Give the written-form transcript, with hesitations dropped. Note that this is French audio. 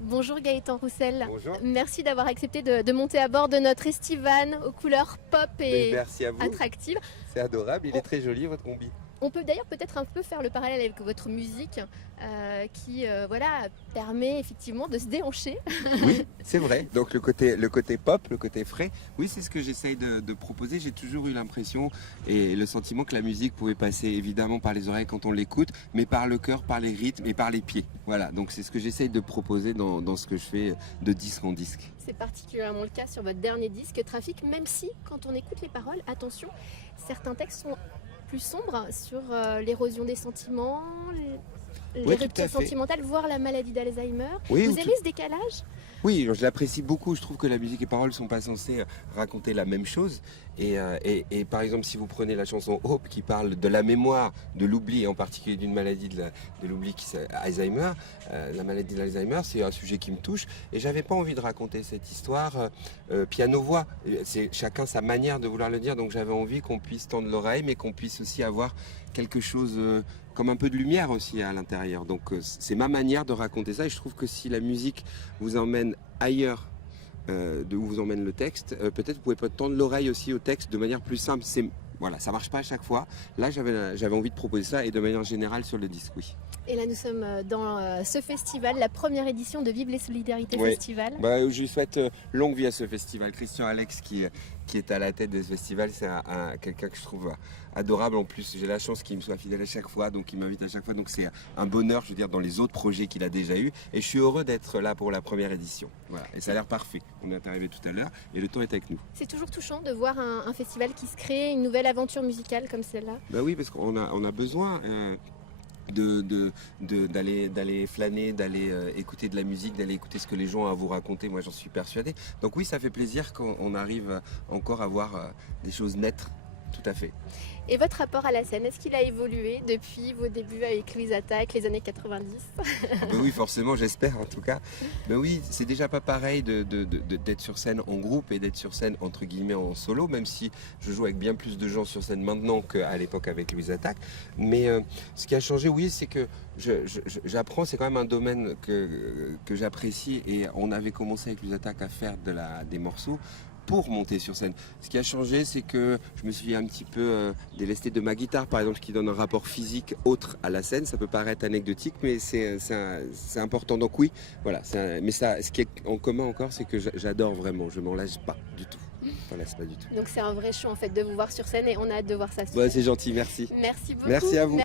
Bonjour Gaëtan Roussel. Bonjour. Merci d'avoir accepté de monter à bord de notre Estivan aux couleurs pop et Merci à vous. attractives. C'est adorable, il est très joli votre combi. On peut d'ailleurs peut-être un peu faire le parallèle avec votre musique qui voilà, permet effectivement de se déhancher. Oui, c'est vrai. Donc le côté pop, le côté frais, oui, c'est ce que j'essaye de proposer. J'ai toujours eu l'impression et le sentiment que la musique pouvait passer évidemment par les oreilles quand on l'écoute, mais par le cœur, par les rythmes et par les pieds. Voilà, donc c'est ce que j'essaye de proposer dans ce que je fais de disque en disque. C'est particulièrement le cas sur votre dernier disque Trafic, même si quand on écoute les paroles, attention, certains textes sont plus sombres sur l'érosion des sentiments, les Oui, tout ruptures à fait. sentimentales, voire la maladie d'Alzheimer. Oui, Vous aimez ce décalage? Oui, je l'apprécie beaucoup. Je trouve que la musique et paroles sont pas censées raconter la même chose. Et par exemple, si vous prenez la chanson Hope qui parle de la mémoire, de l'oubli, et en particulier d'une maladie de l'oubli qui s'appelle Alzheimer, la maladie de l'Alzheimer, c'est un sujet qui me touche. Et j'avais pas envie de raconter cette histoire piano-voix. C'est chacun sa manière de vouloir le dire. Donc j'avais envie qu'on puisse tendre l'oreille, mais qu'on puisse aussi avoir quelque chose comme un peu de lumière aussi à l'intérieur. Donc c'est ma manière de raconter ça. Et je trouve que si la musique vous emmène ailleurs de où vous emmène le texte, peut-être vous pouvez tendre l'oreille aussi au texte de manière plus simple. Voilà, ça marche pas à chaque fois. Là, j'avais envie de proposer ça et de manière générale sur le disque, oui. Et là, nous sommes dans ce festival, la première édition de Vive les Solidarités Oui. Festival. Je lui souhaite longue vie à ce festival. Christian Alex qui est à la tête de ce festival, c'est quelqu'un que je trouve adorable. En plus, j'ai la chance qu'il me soit fidèle à chaque fois, donc il m'invite à chaque fois. Donc c'est un bonheur, je veux dire, dans les autres projets qu'il a déjà eu. Et je suis heureux d'être là pour la première édition. Voilà. Et ça a l'air parfait. On est arrivé tout à l'heure et le temps est avec nous. C'est toujours touchant de voir un festival qui se crée, une nouvelle aventure musicale comme celle-là. Ben oui, parce qu'on a besoin d'aller flâner, d'aller écouter de la musique, d'aller écouter ce que les gens ont à vous raconter. Moi, j'en suis persuadé. Donc oui, ça fait plaisir qu'on arrive encore à voir des choses naître. Tout à fait. Et votre rapport à la scène, est-ce qu'il a évolué depuis vos débuts avec Louise Attaque, les années 90? Ben oui, forcément, j'espère en tout cas. Ben oui, c'est déjà pas pareil d'être sur scène en groupe et d'être sur scène entre guillemets en solo, même si je joue avec bien plus de gens sur scène maintenant qu'à l'époque avec Louise Attaque. Mais ce qui a changé, oui, c'est que j'apprends, c'est quand même un domaine que j'apprécie et on avait commencé avec Louise Attaque à faire des morceaux pour monter sur scène. Ce qui a changé, c'est que je me suis un petit peu délesté de ma guitare, par exemple, qui donne un rapport physique autre à la scène. Ça peut paraître anecdotique, mais c'est important. Donc oui, voilà. Mais ça, ce qui est en commun encore, c'est que j'adore vraiment. Je m'en lasse pas du tout. Je m'en lasse pas du tout. Donc c'est un vrai show en fait de vous voir sur scène et on a hâte de voir ça. Ouais, c'est gentil, merci. Merci beaucoup. Merci à vous.